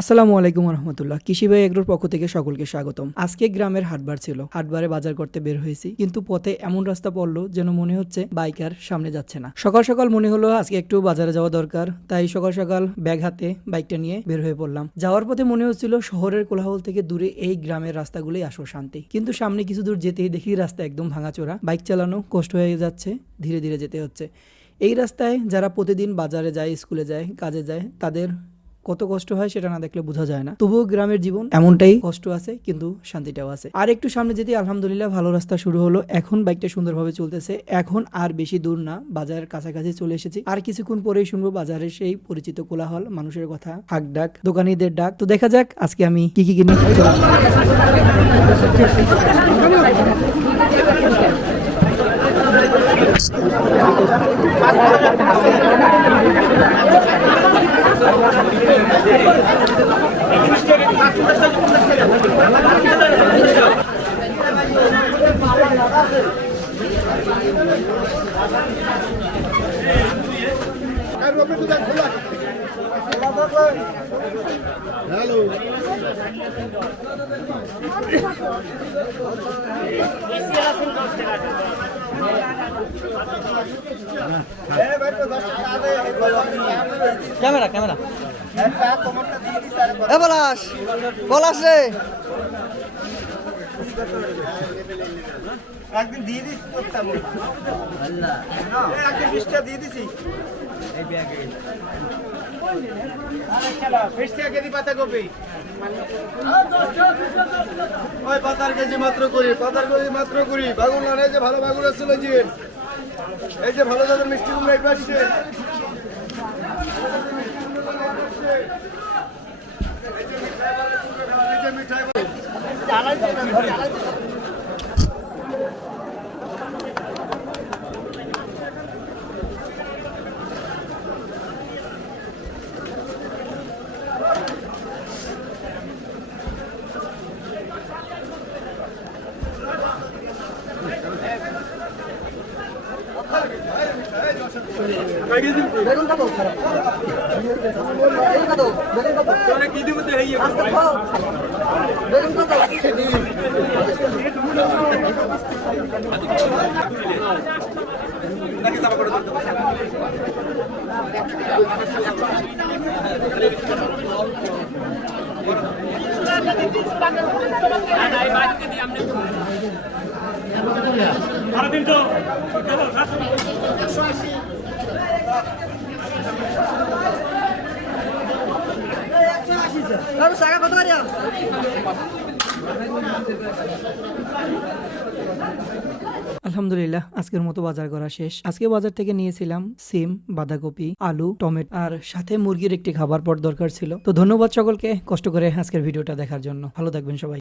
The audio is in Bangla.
আসসালামু আলাইকুম রহমতুল্লাহ। কৃষি ভাই এগ্রোর পক্ষ থেকে সকলকে স্বাগতম। আজকে গ্রামের হাটবার ছিল, হাটবারে বাজার করতে বের হয়েছি, কিন্তু পথে এমন রাস্তা পড়লো যেন মনে হচ্ছে বাইক আর সামনে যাচ্ছে না। সকাল সকাল মনে হলো আজকে একটু বাজারে যাওয়া দরকার, তাই সকাল সকাল ব্যাগ হাতে বাইকটা নিয়ে বের হয়ে পড়লাম। যাওয়ার পথে মনে হচ্ছিল শহরের কোলাহল থেকে দূরে এই গ্রামের রাস্তাগুলোই আসো শান্তি, কিন্তু সামনে কিছু দূর যেতেই দেখি রাস্তা একদম ভাঙাচোরা, বাইক চালানো কষ্ট হয়ে যাচ্ছে, ধীরে ধীরে যেতে হচ্ছে। এই রাস্তায় যারা প্রতিদিন বাজারে যায়, স্কুলে যায়, কাজে যায়, তাদের কত কষ্ট হয় সেটা না দেখলে বোঝা যায় না। তবুও গ্রামের জীবন এমনটাই, কষ্ট আছে কিন্তু শান্তিটাও আছে। আর একটু সামনে যেতে আলহামদুলিল্লাহ ভালো রাস্তা শুরু হলো, এখন বাইকটা সুন্দরভাবে চলতেছে। এখন আর বেশি দূর না, বাজারের কাছাকাছি চলে এসেছি। আর কিছুক্ষণ পরেই শুনবো বাজারের সেই পরিচিত কোলাহল, মানুষের কথা, হাক ডাক, দোকানিদের ডাক। তো দেখা যাক আজকে আমি কি কি কিনি। ক্যামেরা ক্যামেরা এ পলাশ পলাশ রে একদিন দিয়ে দিস করতাম একদিন 20টা দিয়ে দিছি এই ব্যাগে আরে চলো 20 টাকা কেজি পাতা কপি ওই পাতার কেজি মাত্র করি বাগুন না এই যে ভালো বাগুন আছে জি এই যে ভালো জাতের মিষ্টি কুমড়া এই পাশে এই যে মিঠাই বেগুন কত বেগুন কত আস্তে খাও বেগুন কত কত পারিয়া আলহামদুলিল্লাহ আজকের মতো বাজার করা শেষ। আজকে বাজার থেকে নিয়েছিলাম সিম, বাঁধাকপি, আলু, টমেটো আর সাথে মুরগির একটি খাবার পর দরকার ছিল। তো ধন্যবাদ সকলকে কষ্ট করে আজকের ভিডিওটা দেখার জন্য। ভালো থাকবেন সবাই।